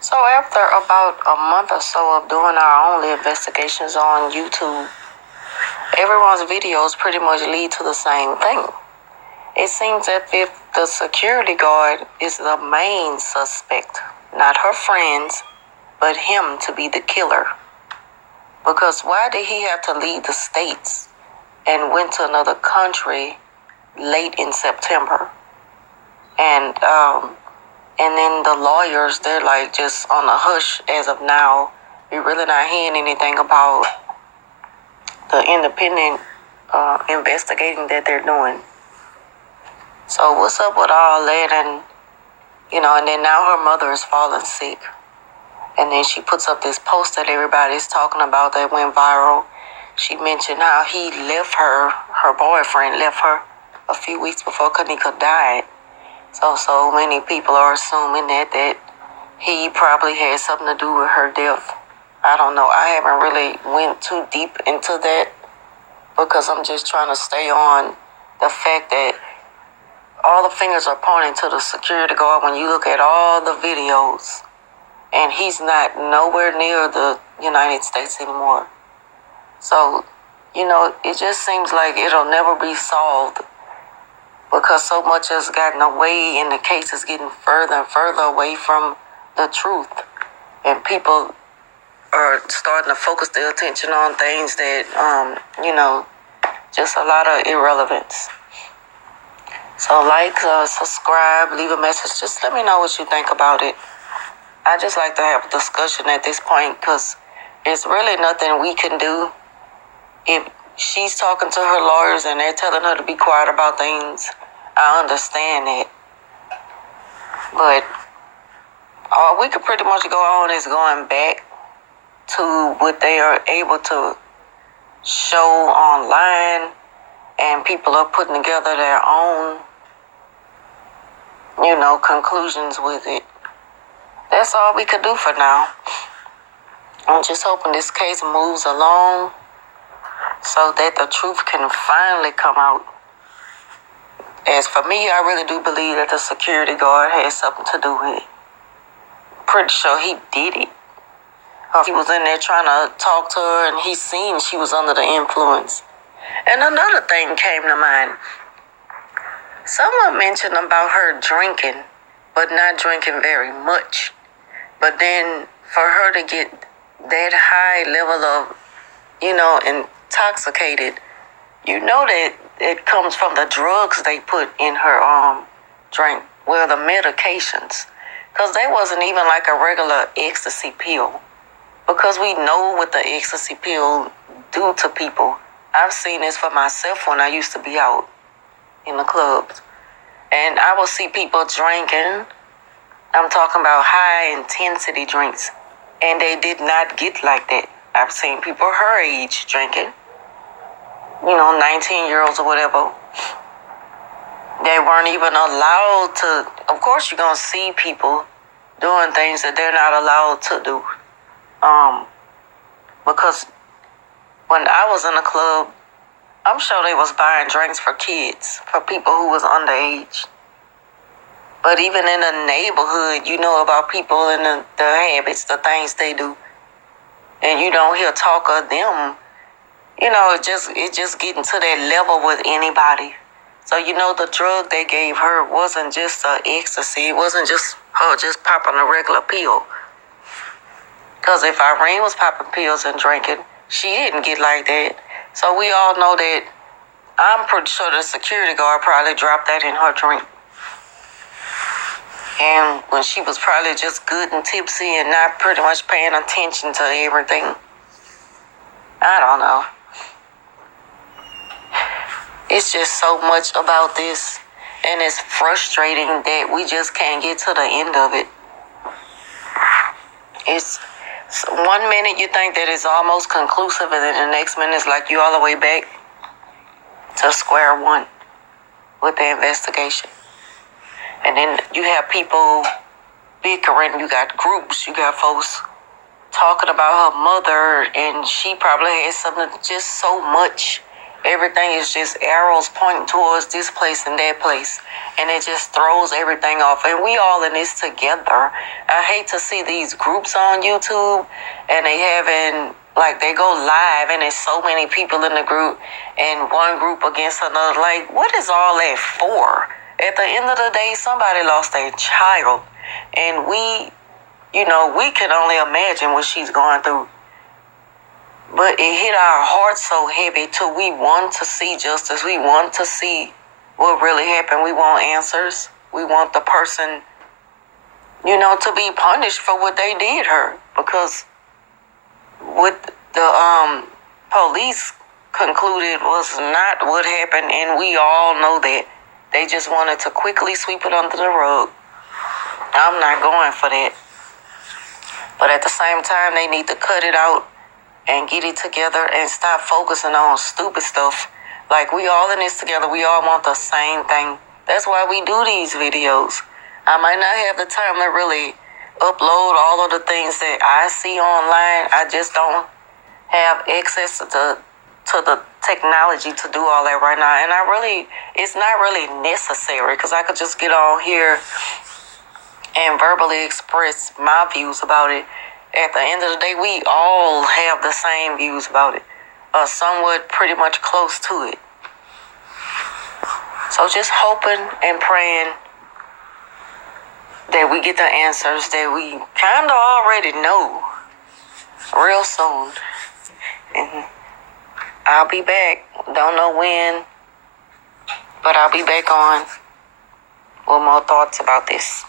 So after about a month or so of doing our own investigations on YouTube, everyone's videos pretty much lead to the same thing. It seems as if the security guard is the main suspect, not her friends, but him to be the killer. Because why did he have to leave the States and went to another country late in September? And then the lawyers, they're like just on a hush as of now. We're really not hearing anything about the independent investigating that they're doing. So what's up with all that? And then now her mother is falling sick. And then she puts up this post that everybody's talking about that went viral. She mentioned how he left her boyfriend left her a few weeks before Kenneka died. So many people are assuming that he probably had something to do with her death. I don't know. I haven't really went too deep into that because I'm just trying to stay on the fact that all the fingers are pointing to the security guard when you look at all the videos. And he's not nowhere near the United States anymore. So, it just seems like it'll never be solved because so much has gotten away and the case is getting further and further away from the truth. And people are starting to focus their attention on things that, just a lot of irrelevance. So subscribe, leave a message. Just let me know what you think about it. I just like to have a discussion at this point because there's really nothing we can do. If she's talking to her lawyers and they're telling her to be quiet about things, I understand it. But all we could pretty much go on is going back to what they are able to show online, and people are putting together their own, conclusions with it. That's all we could do for now. I'm just hoping this case moves along so that the truth can finally come out. As for me, I really do believe that the security guard had something to do with it. Pretty sure he did it. He was in there trying to talk to her and he seen she was under the influence. And another thing came to mind. Someone mentioned about her drinking, but not drinking very much. But then for her to get that high level of, intoxicated, that it comes from the drugs they put in her drink. Well, the medications. Because they wasn't even like a regular ecstasy pill. Because we know what the ecstasy pill do to people. I've seen this for myself when I used to be out in the clubs. And I would see people drinking. I'm talking about high intensity drinks. And they did not get like that. I've seen people her age drinking. 19-year-olds or whatever. They weren't even allowed to. Of course, you're going to see people doing things that they're not allowed to do. Because when I was in a club, I'm sure they was buying drinks for kids, for people who was underage. But even in the neighborhood, you know about people and the habits, the things they do. And you don't hear talk of them. It just getting to that level with anybody. So, the drug they gave her wasn't just ecstasy. It wasn't just her just popping a regular pill. Because if Irene was popping pills and drinking, she didn't get like that. So we all know that. I'm pretty sure the security guard probably dropped that in her drink. And when she was probably just good and tipsy and not pretty much paying attention to everything. I don't know. It's just so much about this. And it's frustrating that we just can't get to the end of it. It's 1 minute you think that it's almost conclusive, and then the next minute it's like you all the way back to square one with the investigation. And then you have people bickering. You got groups. You got folks talking about her mother, and she probably had something, just so much everything is just arrows pointing towards this place and that place. And it just throws everything off. And we all in this together. I hate to see these groups on YouTube and they having, like, they go live and there's so many people in the group and one group against another. Like, what is all that for? At the end of the day, somebody lost their child. And we can only imagine what she's going through. But it hit our hearts so heavy till we want to see justice. We want to see what really happened. We want answers. We want the person, to be punished for what they did her. Because what the police concluded was not what happened, and we all know that. They just wanted to quickly sweep it under the rug. I'm not going for that. But at the same time, they need to cut it out and get it together and stop focusing on stupid stuff. Like, we all in this together. We all want the same thing. That's why we do these videos. I might not have the time to really upload all of the things that I see online. I just don't have access to the technology to do all that right now. And it's not really necessary, because I could just get on here and verbally express my views about it. At the end of the day, we all have the same views about it, somewhat pretty much close to it. So just hoping and praying that we get the answers that we kind of already know real soon. And I'll be back. Don't know when, but I'll be back on with more thoughts about this.